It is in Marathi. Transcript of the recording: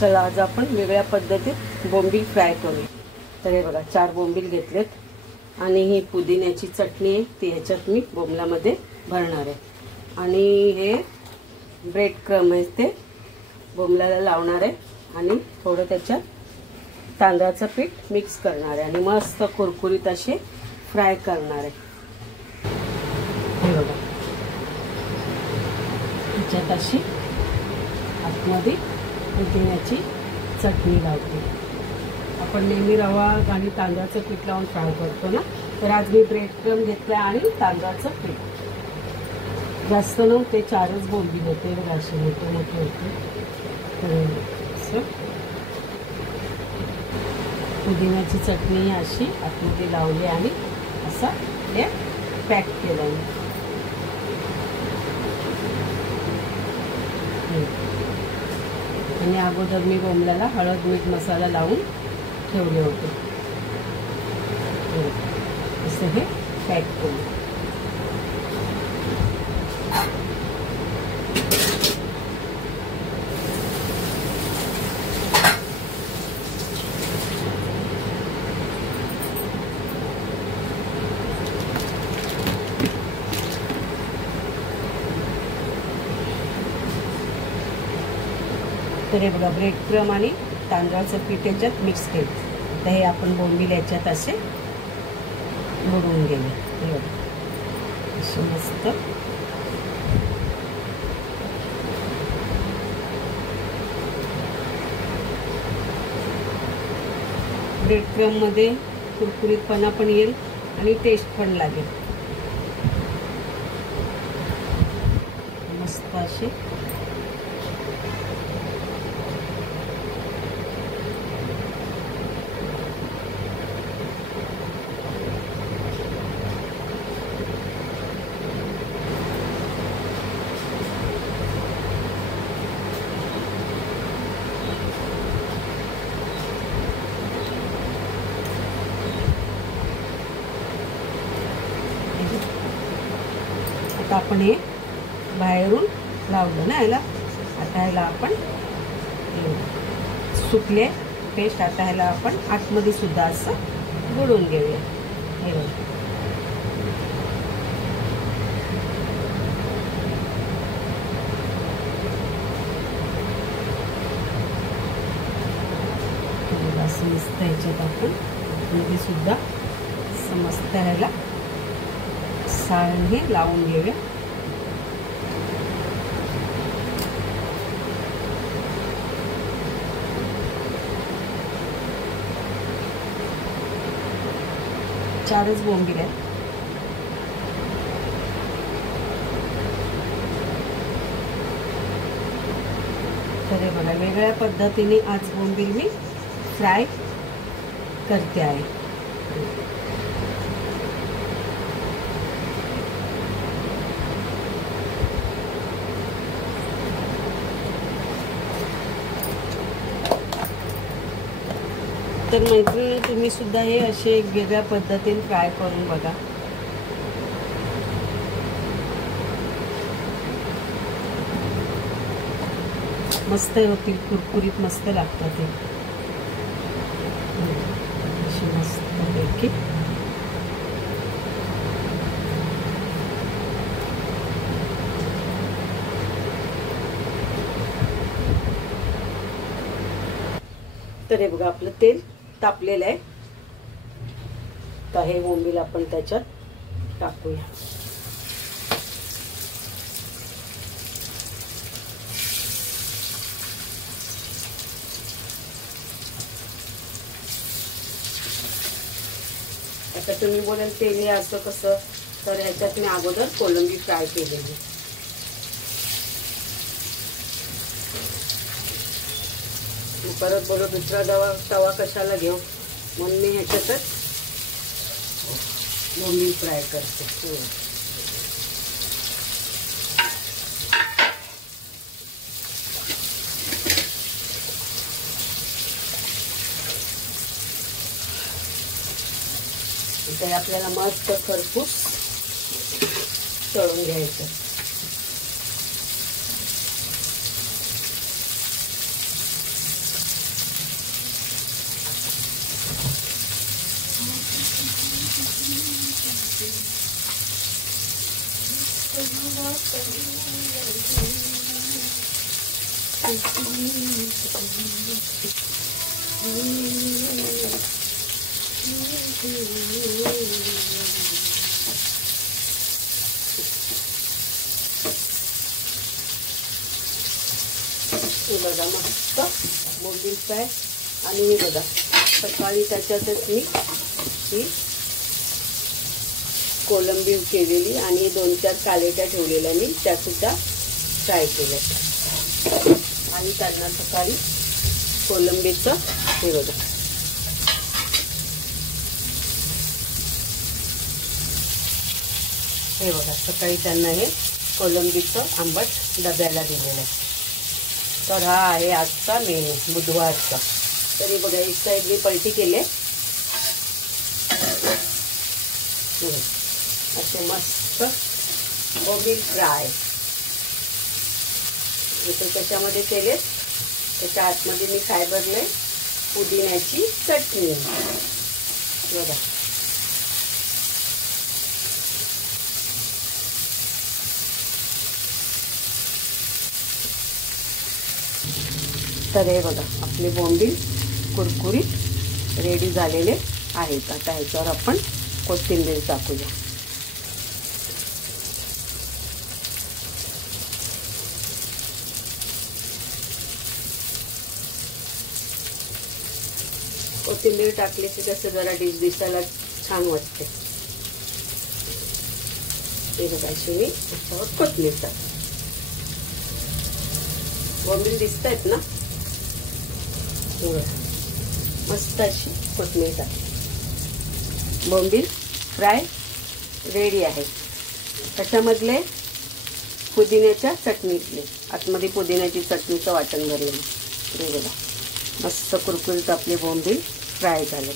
चला आज आपण वेगळ्या पद्धतीत बोंबील फ्राय करू। तर हे बघा 4 बोंबील घेतलेत आणि ही पुदिन्याची चटणी आहे ती ह्याच्यात मी बोंबलामध्ये भरणार आहे आणि हे ब्रेड क्रम आहे ते बोंबलाला लावणार आहे आणि थोडं त्याच्यात तांदळाचं पीठ मिक्स करणार आहे आणि मस्त कुरकुरीत असे फ्राय करणार आहे। हे बघा ह्याच्यात अशी आतमध्ये पुदिन्याची चटणी लावते। आपण नेहमी रवा आणि तांदळाचं पीठ लावून फ्राय करतो ना, तर आज मी ब्रेड क्रम घेतला आणि तांदळाचं पीठ जास्त नव्हते 4च बोंबील होते बघा असे मोठे मोठे होते। पुदिन्याची चटणी अशी आतमध्ये लावली आणि असं हे पॅक केलं। आणि अगोदर मी बोंबलाला हळद मीठ मसाला लावून ठेवले होते। असं हे पॅक करू। तर हे बघा ब्रेड क्रम आणि तांदळाचं पीठ याच्यात मिक्स केलं। तर हे आपण बोंबील याच्यात असे बुडवून गेले। हे बघा असे मस्त ब्रेड क्रम मध्ये कुरकुरीतपणा पण येईल आणि टेस्ट पण लागेल। मस्त असे आपण हे बाहेरून लावलं ना याला, आता ह्याला आपण सुकले पेस्ट आता ह्याला आपण आतमध्ये सुद्धा असं बुडवून घेऊया। हे बघा असं मस्त ह्याच्यात आपण आतमध्ये सुद्धा समस्त ह्याला सारं हे लावून घेऊया। चारच बोंबील आहेत। तर हे बघा वेगळ्या पद्धतीने आज बोंबील मी फ्राय करते आहे। तर मैत्रिणी तुम्ही सुद्धा हे असे वेगळ्या पद्धतीने फ्राय करून बघा। मस्त होतील, कुरकुरीत मस्त लागतात ते अशी मस्त पैकी। तर हे बघा आपलं तेल तापलेलं आहे। तर हे बोंबील आपण त्याच्यात टाकूया। आता तुम्ही बोलाल तेल हे असं कसं, तर ह्याच्यात मी अगोदर कोलंबी फ्राय केलेली। परत बोलो दुसरा तवा कशाला घेऊ, म्हणून मी ह्याच्यातच बोंबील फ्राय करते। इथे आपल्याला मस्त खरपूस तळून घ्यायचं। हे बघा मस्त बोंबील फ्राय. आणि हे बघा सकाळी त्याच्यातच मी ही कोलंबी केलेली आणि 2-4 कालेट्या ठेवलेल्या मी त्या सुद्धा फ्राय केल्या. आणि त्यांना सकाळी कोलंबीचं हे बघा सकाळी त्यांना हे कोलंबीचं आंबट डब्याला दिलेलं आहे. तर हा आहे आजचा मेनू बुधवारचा. तरी बघा एक साईड मी पलटी केले. असे मस्त बोंबील फ्राय इथे त्याच्यामध्ये केले. त्याच्या आतमध्ये मी काय भरले पुदिन्याची चटणी बघा. तर हे बघा आपले बोंबील कुरकुरीत रेडी झालेले आहेत. आता ह्याच्यावर आपण कोथिंबीर टाकूया. कोथिंबीर टाकली की कसं जरा डिश दिसायला छान वाटते. हे बघा अशी मी त्याच्यावर कोथिंबीर टाकते. बोंबील दिसत आहेत ना मस्त अशी कोथिंबीर टाकते. बोंबील फ्राय रेडी आहे. त्याच्यामधले पुदिन्याच्या चटणीतले आतमध्ये पुदिन्याची चटणीचं वाटण भरलेलं. हे बघा मस्त कुरकुरीत आपले बोंबील फ्राय झाले.